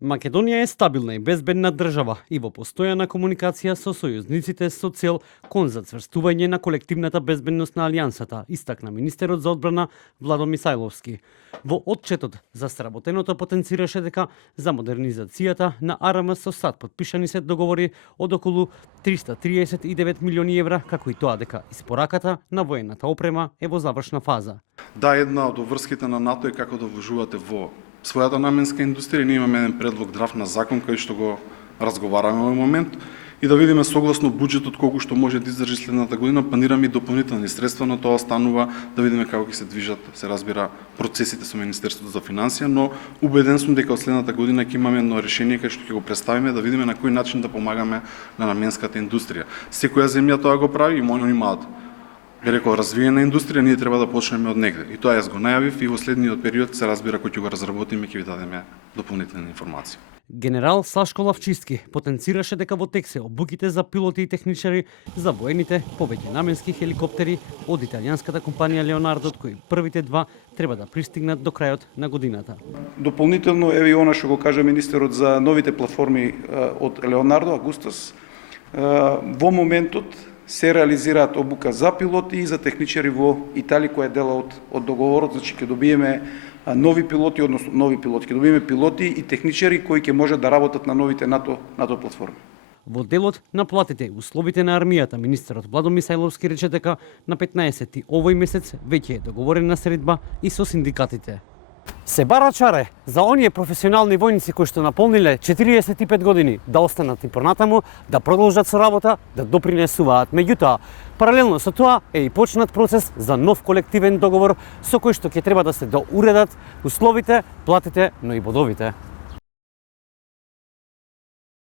Македонија е стабилна и безбедна држава и во постојана комуникација со сојузниците со цел кон зацврстување на колективната безбедност на алијансата, истакна министерот за одбрана Владо Мисајловски. Во отчетот за сработеното потенцираше дека за модернизацијата на АРМ со САД подпишани се договори од околу 339 милиони евра, како и тоа дека испораката на воената опрема е во завршна фаза. Да, една од обврските на НАТО е како да вложувате во својата наменска индустрија. Ние имаме еден предлог драфт на закон кај што го разговараме во овој момент и да видиме согласно буџетот колку што може да издржи следната година, планираме и дополнителни средства, но тоа останува да видиме како ќе се движат, се разбира, процесите со Министерството за финансија, но убеден сум дека од следната година ќе имаме едно решение кај што ќе го представиме да видиме на кој начин да помагаме на наменската индустрија. Секоја земја тоа го прави и они имаат развиена индустрија, ние треба да почнеме од негде. И тоа јас го најавив и во следниот период се разбира кој ќе го разработиме, ќе ви дадеме дополнителни информации. Генерал Сашко Лавчиски потенцираше дека во тек се обуките за пилоти и техничари за воените повеќе наменски хеликоптери од италијанската компанија Леонардо, од кои првите два треба да пристигнат до крајот на годината. Дополнително еве и она што го кажа министерот за новите платформи од Леонардо Агустас. Во моментот се реализираат обука за пилоти и за техничари во Италија, која е дела од договорот, значи ќе добиеме нови пилоти, ќе добиеме пилоти и техничари кои ќе можат да работат на новите НАТО платформи. Во делот на платите и условите на армијата, министерот Владо Мисајловски рече дека на 15 овој месец веќе е договорена средба и со синдикатите. Се бара чаре за оние професионални војници кои што наполниле 45 години да останат и понатаму, да продолжат со работа, да допринесуваат. Меѓутоа, паралелно со тоа е и почнат процес за нов колективен договор со кој што ќе треба да се доуредат условите, платите, но и бодовите.